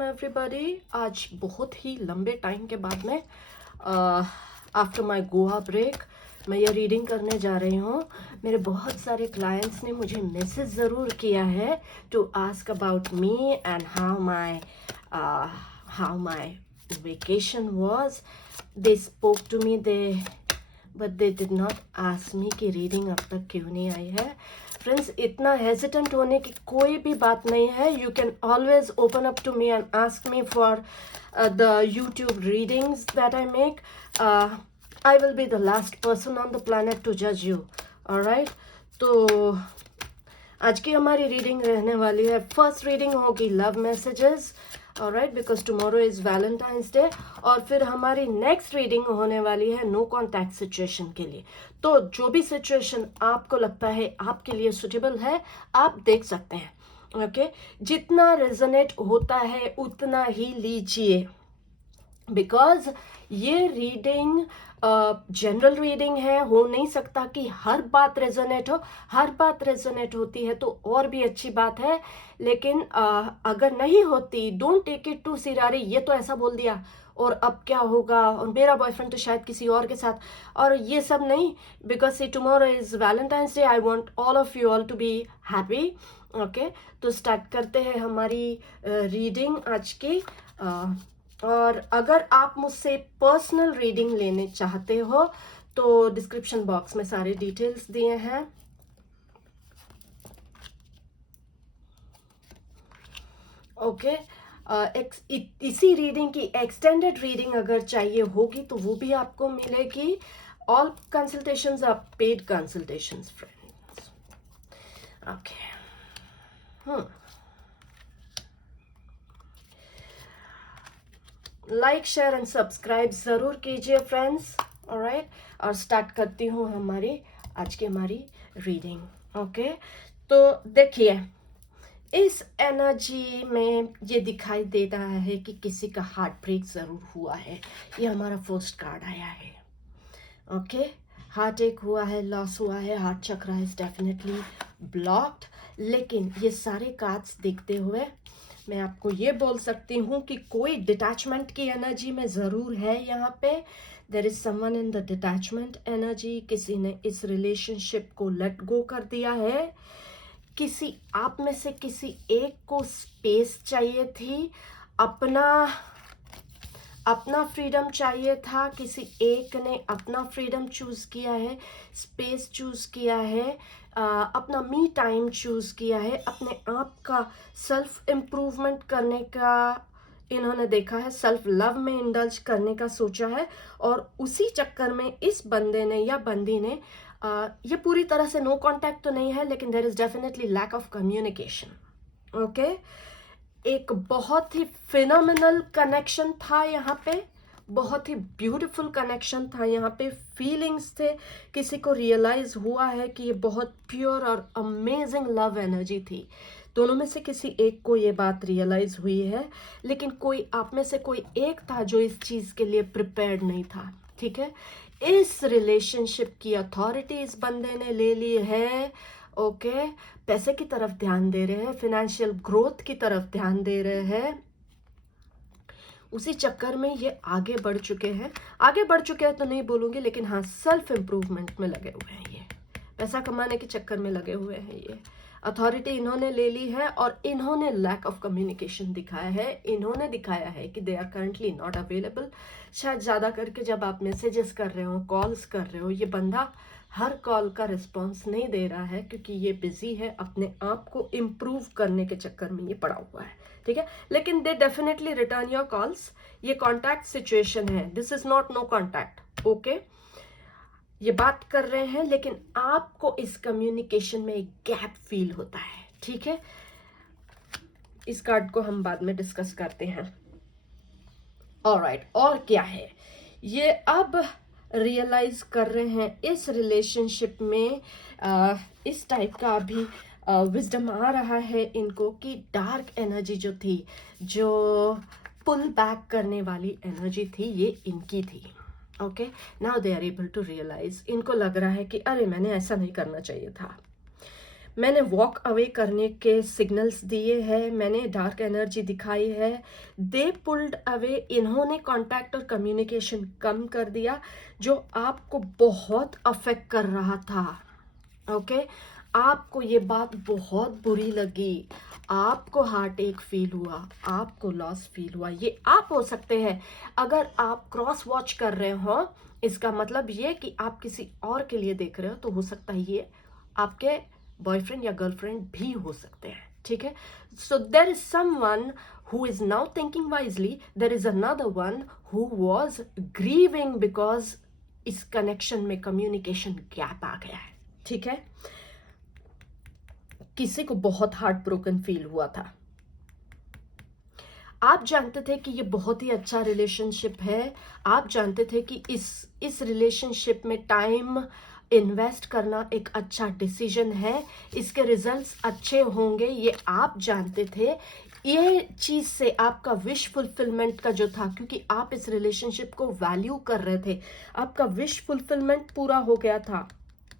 Welcome everybody. आज बहुत ही लंबे टाइम के बाद में आफ्टर माय गोवा ब्रेक मैं ये रीडिंग करने जा रही हूँ। मेरे बहुत सारे क्लाइंट्स ने मुझे मैसेज ज़रूर किया है to ask about me and how my vacation was. They spoke to me but they did not ask me कि रीडिंग अब तक क्यों नहीं आई है। फ्रेंड्स, इतना हेजिटेंट होने की कोई भी बात नहीं है। You can always open up to me and ask me for the YouTube readings that I make. I will be the last person on the planet to जज यू। ऑलराइट, तो आज की हमारी रीडिंग रहने वाली है, फर्स्ट रीडिंग होगी love messages, alright, because tomorrow is Valentine's day. और फिर हमारी नेक्स्ट रीडिंग होने वाली है नो कॉन्टैक्ट सिचुएशन के लिए। तो जो भी सिचुएशन आपको लगता है आपके लिए सुटेबल है, आप देख सकते हैं। ओके, जितना रेजोनेट होता है उतना ही लीजिए, बिकॉज ये रीडिंग जनरल रीडिंग है। हो नहीं सकता कि हर बात रेजोनेट हो। हर बात रेजोनेट होती है तो और भी अच्छी बात है, लेकिन अगर नहीं होती, don't take it too seriously. ये तो ऐसा बोल दिया और अब क्या होगा, और मेरा बॉयफ्रेंड तो शायद किसी और के साथ, और ये सब नहीं। Because see tomorrow is Valentine's day, I want all of you all to be happy. Okay, तो स्टार्ट करते हैं हमारी रीडिंग आज की। और अगर आप मुझसे पर्सनल रीडिंग लेने चाहते हो तो डिस्क्रिप्शन बॉक्स में सारे डिटेल्स दिए हैं। ओके, इसी रीडिंग की एक्सटेंडेड रीडिंग अगर चाहिए होगी तो वो भी आपको मिलेगी। All consultations are paid consultations friends. Okay, like share and subscribe जरूर कीजिए फ्रेंड्स। ऑलराइट, और स्टार्ट करती हूँ आज की हमारी रीडिंग। ओके, तो देखिए, इस एनर्जी में ये दिखाई दे रहा है कि किसी का हार्ट ब्रेक जरूर हुआ है। ये हमारा फर्स्ट कार्ड आया है। ओके, हार्ट एक हुआ है, लॉस हुआ है, हार्ट चक्र इज डेफिनेटली ब्लॉक्ड। लेकिन ये सारे कार्ड्स देखते हुए मैं आपको ये बोल सकती हूँ कि कोई डिटैचमेंट की एनर्जी में ज़रूर है यहाँ पे। There is someone in the detachment energy. किसी ने इस रिलेशनशिप को लेट गो कर दिया है। किसी आप में से किसी एक को स्पेस चाहिए थी, अपना फ्रीडम चाहिए था। किसी एक ने अपना फ्रीडम चूज किया है, स्पेस चूज किया है, अपना मी टाइम चूज किया है, अपने आप का सेल्फ इम्प्रूवमेंट करने का इन्होंने देखा है, सेल्फ लव में इंडल्ज करने का सोचा है। और उसी चक्कर में इस बंदे ने या बंदी ने ये पूरी तरह से नो कांटेक्ट तो नहीं है, लेकिन there is definitely lack of communication. Okay, एक बहुत ही फिनोमिनल कनेक्शन था यहाँ पे, बहुत ही ब्यूटीफुल कनेक्शन था यहाँ पे। फीलिंग्स थे, किसी को रियलाइज हुआ है कि ये बहुत प्योर और अमेजिंग लव एनर्जी थी। दोनों में से किसी एक को ये बात रियलाइज हुई है, लेकिन कोई आप में से कोई एक था जो इस चीज के लिए प्रिपेयर्ड नहीं था। ठीक है, इस रिलेशनशिप की अथॉरिटी इस बंदे ने ले ली है। ओके, पैसे की तरफ ध्यान दे रहे हैं, फाइनेंशियल ग्रोथ की तरफ ध्यान दे रहे हैं। उसी चक्कर में ये आगे बढ़ चुके हैं। आगे बढ़ चुके हैं तो नहीं बोलूंगी, लेकिन हाँ, सेल्फ इम्प्रूवमेंट में लगे हुए हैं। ये पैसा कमाने के चक्कर में लगे हुए हैं। ये अथॉरिटी इन्होंने ले ली है और इन्होंने लैक ऑफ कम्युनिकेशन दिखाया है। इन्होंने दिखाया है कि they are currently not available. शायद ज़्यादा करके जब आप मैसेजेस कर रहे हो, कॉल्स कर रहे हो, ये बंदा हर कॉल का रिस्पॉन्स नहीं दे रहा है क्योंकि ये बिजी है, अपने आप को इम्प्रूव करने के चक्कर में ये पड़ा हुआ है। ठीक है, लेकिन they definitely return your calls. ये कॉन्टैक्ट सिचुएशन है, this is not know contact. Okay, ये बात कर रहे हैं, लेकिन आपको इस कम्युनिकेशन में एक गैप फील होता है। ठीक है, इस कार्ड को हम बाद में डिस्कस करते हैं। ऑलराइट, और क्या है, ये अब रियलाइज कर रहे हैं इस रिलेशनशिप में इस टाइप का अभी विजडम आ रहा है इनको कि डार्क एनर्जी जो थी, जो पुल बैक करने वाली एनर्जी थी, ये इनकी थी। Okay, now they are able to realise. इनको लग रहा है कि अरे मैंने ऐसा नहीं करना चाहिए था, मैंने वॉक अवे करने के सिग्नल्स दिए हैं, मैंने डार्क एनर्जी दिखाई है, दे पुल्ड अवे, इन्होंने कांटेक्ट और कम्युनिकेशन कम कर दिया जो आपको बहुत अफेक्ट कर रहा था। ओके आपको ये बात बहुत बुरी लगी, आपको हार्ट एक फील हुआ, आपको लॉस फील हुआ। ये आप हो सकते हैं अगर आप क्रॉस वॉच कर रहे हो, इसका मतलब ये कि आप किसी और के लिए देख रहे हो, तो हो सकता है ये आपके बॉयफ्रेंड या गर्लफ्रेंड भी हो सकते हैं। ठीक है, so there is someone who is now thinking wisely, there is another one who was grieving because इस कनेक्शन में कम्युनिकेशन गैप आ गया है। ठीक है, किसी को बहुत हार्ट ब्रोकन फील हुआ था। आप जानते थे कि ये बहुत ही अच्छा रिलेशनशिप है, आप जानते थे कि इस रिलेशनशिप में टाइम इन्वेस्ट करना एक अच्छा डिसीजन है, इसके रिजल्ट्स अच्छे होंगे, ये आप जानते थे। ये चीज़ से आपका विश फुलफिलमेंट का जो था, क्योंकि आप इस रिलेशनशिप को वैल्यू कर रहे थे, आपका विश फुलफिलमेंट पूरा हो गया था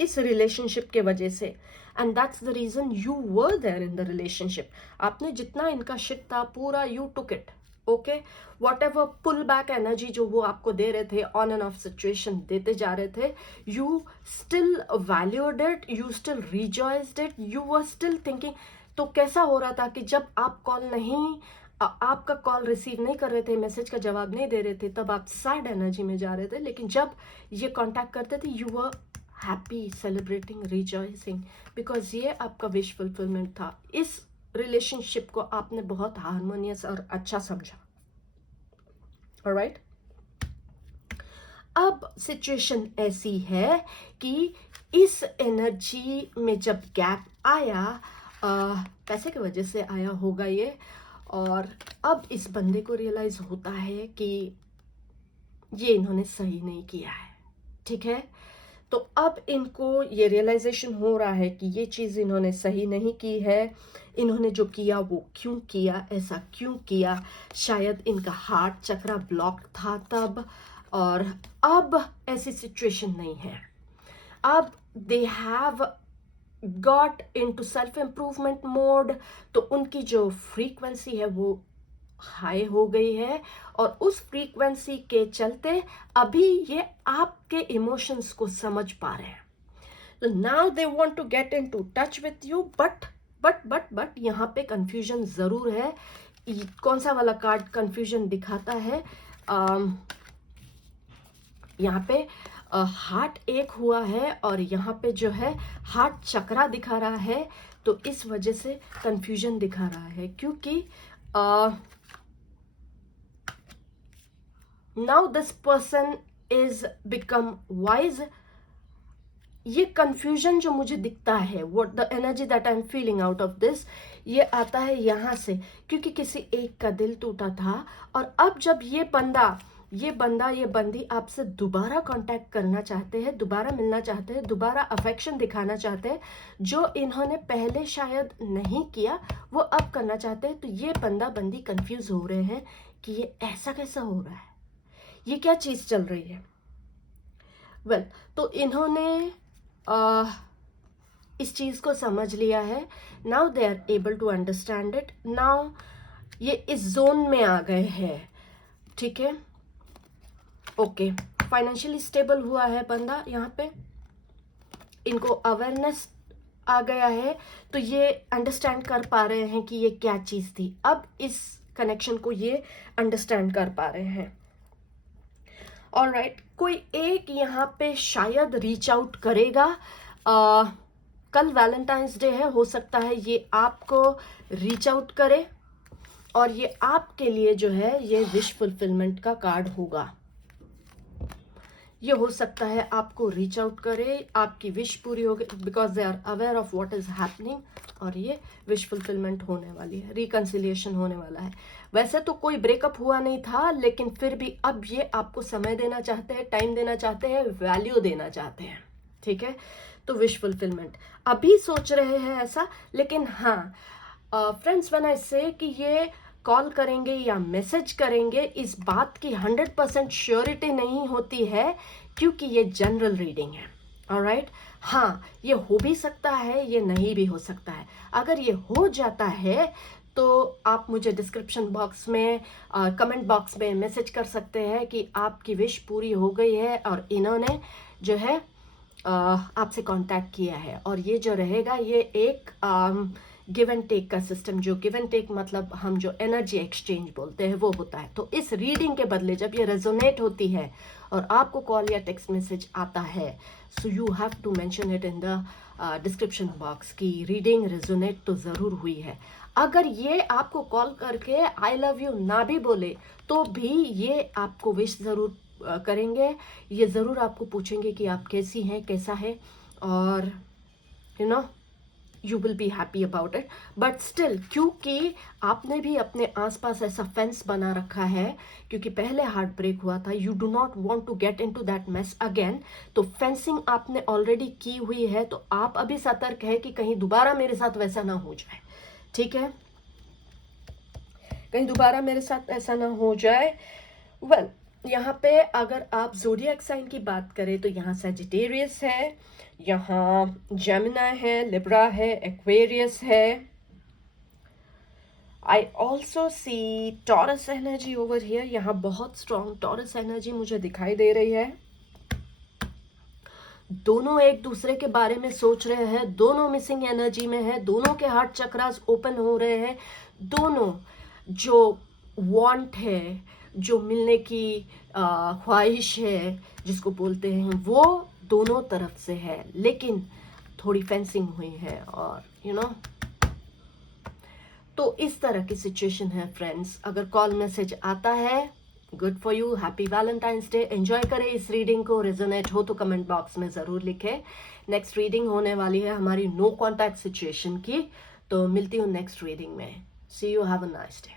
इस रिलेशनशिप के वजह से, and that's the reason you were there in the relationship. आपने जितना इनका शिट था पूरा you took it. Okay, whatever pull back energy जो वो आपको दे रहे थे, ऑन एंड ऑफ सिचुएशन देते जा रहे थे, you still valued it, you still rejoiced it, you were still thinking. तो कैसा हो रहा था कि जब आप कॉल नहीं आपका कॉल रिसीव नहीं कर रहे थे, मैसेज का जवाब नहीं दे रहे थे, तब आप सैड एनर्जी में जा रहे थे, लेकिन जब ये कांटेक्ट करते थे you were happy, celebrating, rejoicing, because ये आपका विश फुलफिलमेंट था। इस रिलेशनशिप को आपने बहुत हार्मोनियस और अच्छा समझा। ऑलराइट, अब सिचुएशन ऐसी है कि इस एनर्जी में जब गैप आया, पैसे की वजह से आया होगा ये, और अब इस बंदे को रियलाइज होता है कि ये इन्होंने सही नहीं किया है। ठीक है, तो अब इनको ये रियलाइजेशन हो रहा है कि ये चीज़ इन्होंने सही नहीं की है, इन्होंने जो किया वो क्यों किया, ऐसा क्यों किया, शायद इनका हार्ट चक्रा ब्लॉक था तब, और अब ऐसी सिचुएशन नहीं है। अब they have got into self improvement mode, तो उनकी जो फ्रीक्वेंसी है वो हाई हो गई है, और उस फ्रीक्वेंसी के चलते अभी ये आपके इमोशंस को समझ पा रहे हैं। तो now they want to get into touch with you, but यहाँ पे कंफ्यूजन जरूर है। कौन सा वाला कार्ड कंफ्यूजन दिखाता है? यहाँ पे हार्ट एक हुआ है और यहाँ पे जो है हार्ट चक्रा दिखा रहा है, तो इस वजह से कंफ्यूजन दिखा रहा है, क्योंकि now this person is become wise। ये confusion जो मुझे दिखता है, what the energy that I'm feeling out of this, ये आता है यहाँ से, क्योंकि किसी एक का दिल टूटा था, और अब जब ये बंदी आपसे दोबारा कांटेक्ट करना चाहते हैं, दोबारा मिलना चाहते हैं, दोबारा अफेक्शन दिखाना चाहते हैं, जो इन्होंने पहले शायद नहीं किया वो अब करना चाहते हैं, तो ये बंदा बंदी कंफ्यूज हो रहे हैं कि ये ऐसा कैसा हो रहा है, ये क्या चीज़ चल रही है। वेल, तो इन्होंने इस चीज़ को समझ लिया है। Now they are able to understand it. Now ये इस जोन में आ गए हैं। ठीक है, ओके, फाइनेंशियली स्टेबल हुआ है बंदा, यहाँ पे इनको अवेयरनेस आ गया है, तो ये अंडरस्टैंड कर पा रहे हैं कि ये क्या चीज़ थी। अब इस कनेक्शन को ये अंडरस्टैंड कर पा रहे हैं। ऑलराइट, कोई एक यहाँ पे शायद रीच आउट करेगा। कल वैलेंटाइंस डे है, हो सकता है ये आपको रीच आउट करे, और ये आपके लिए जो है ये विश फुलफिलमेंट का कार्ड होगा। ये हो सकता है आपको रीच आउट करे, आपकी विश पूरी हो गई, because they are aware of what is happening, और ये विश फुलफिलमेंट होने वाली है, रिकंसिलिएशन होने वाला है। वैसे तो कोई ब्रेकअप हुआ नहीं था, लेकिन फिर भी अब ये आपको समय देना चाहते हैं, टाइम देना चाहते हैं, वैल्यू देना चाहते हैं। ठीक है, तो विश फुलफिलमेंट अभी सोच रहे हैं ऐसा, लेकिन हाँ फ्रेंड्स, व्हेन आई से कि ये कॉल करेंगे या मैसेज करेंगे, इस बात की 100% श्योरिटी नहीं होती है, क्योंकि ये जनरल रीडिंग है। ऑलराइट, हाँ, ये हो भी सकता है, ये नहीं भी हो सकता है। अगर ये हो जाता है तो आप मुझे डिस्क्रिप्शन बॉक्स में कमेंट बॉक्स में मैसेज कर सकते हैं कि आपकी विश पूरी हो गई है और इन्होंने जो है आपसे कांटेक्ट किया है। और ये जो रहेगा ये एक गिव एंड टेक का सिस्टम, जो गिव एंड टेक मतलब हम जो एनर्जी एक्सचेंज बोलते हैं वो होता है। तो इस रीडिंग के बदले जब ये रेजोनेट होती है और आपको कॉल या टेक्स्ट मैसेज आता है, so you have to mention it in the description box की रीडिंग रेजोनेट तो ज़रूर हुई है। अगर ये आपको कॉल करके आई लव यू ना भी बोले तो भी ये आपको विश ज़रूर करेंगे, ये ज़रूर आपको पूछेंगे कि आप कैसी हैं, कैसा है, और you know you will be happy about it. But still, क्योंकि आपने भी अपने आसपास ऐसा फेंस बना रखा है, क्योंकि पहले हार्ट ब्रेक हुआ था, you do not want to get into that mess again. तो फेंसिंग आपने ऑलरेडी की हुई है, तो आप अभी सतर्क है कि कहीं दोबारा मेरे साथ वैसा ना हो जाए। ठीक है, कहीं दोबारा मेरे साथ ऐसा ना हो जाए। वेल, यहाँ पे अगर आप ज़ोडिएक साइन की बात करें तो यहाँ सजिटेरियस है, यहाँ जेमिनी है, लिब्रा है, एक्वेरियस है। I also see taurus energy over here. यहाँ बहुत स्ट्रॉन्ग टॉरस एनर्जी मुझे दिखाई दे रही है। दोनों एक दूसरे के बारे में सोच रहे हैं, दोनों मिसिंग एनर्जी में है, दोनों के हार्ट चक्रास ओपन हो रहे हैं, दोनों जो वांट है, जो मिलने की ख्वाहिश है जिसको बोलते हैं, वो दोनों तरफ से है, लेकिन थोड़ी फेंसिंग हुई है। और यू नो तो इस तरह की सिचुएशन है फ्रेंड्स। अगर कॉल मैसेज आता है, good for you, happy Valentine's day, enjoy करें इस रीडिंग को। रेजोनेट हो तो कमेंट बॉक्स में ज़रूर लिखें। नेक्स्ट रीडिंग होने वाली है हमारी नो कॉन्टैक्ट सिचुएशन की, तो मिलती हूँ नेक्स्ट रीडिंग में। See you, have a nice day.